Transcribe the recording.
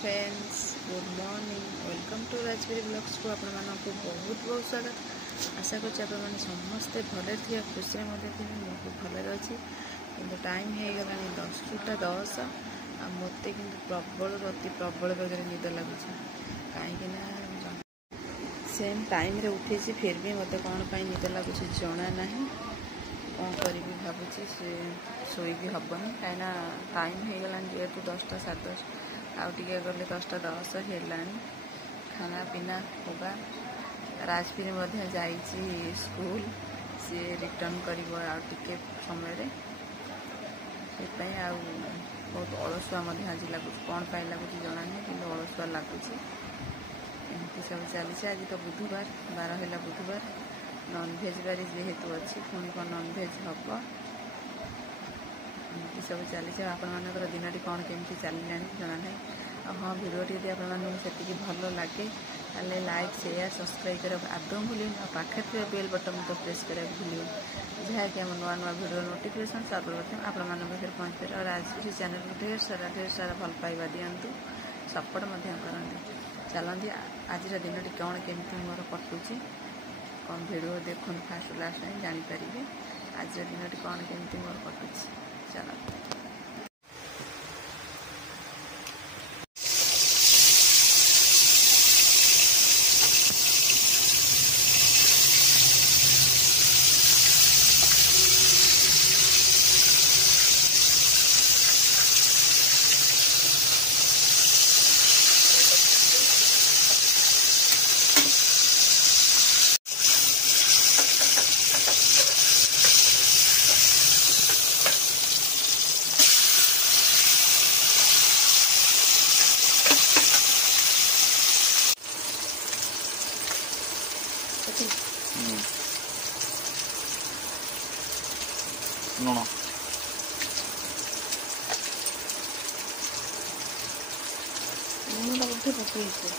Friends, good morning. Welcome to Rajberry blogs को आपण मानक बहुत बहुत स्वागत। आशा कर समस्ते भले थी खुशी थी मुझे भलर अच्छी कि टाइम हो गला 10टा 10 आ मत कि प्रबल अति प्रबल बेगर निद लगुच कहीं सेम टाइम रे उठी फिर भी मत कौन पर निद लगुच जना ना कौन करी भावुँ से शोक हेनी कहीं टाइम हो गला जेहेतु 10टा 10:30 आउे गले 10टा 10 है खाना पीना होगा। राजपीर स्कूल सी रिटर्न कर समय बहुत अलसुआ आज लगुच कौन पाई लगुच जना नहीं कि अलसुआ लगुच एमती सब चली। आज तो बुधवार बार है बुधवार नॉनभेज बारी जेहेतु अच्छी पुणी कौन नॉनभेज हम एमती सब चली। आपर दिन कौन केमती चलला जना ना। हाँ भिडियोटी यदि आपको भल लगे ताले लाइक शेयर सब्सक्राइब कर आदौ भूल पाखे बेल बटन तो प्रेस करा भूल जहाँकि आम नुआ नुआ भिडियो नोटिफिकेशन सर्वप्रथम आपण पाखे पहुँच पारे। और आज इस चैनल को ढेर सारा भल पाइबा दिंतु सपोर्ट करते चलती। आज दिन कौन केमती मोर कटुची कौन भिडियो देखो फास्ट लास्ट टाइम जानीपारे आज दिन कौन केमती मोर कटुची चलते। No. No lo puse.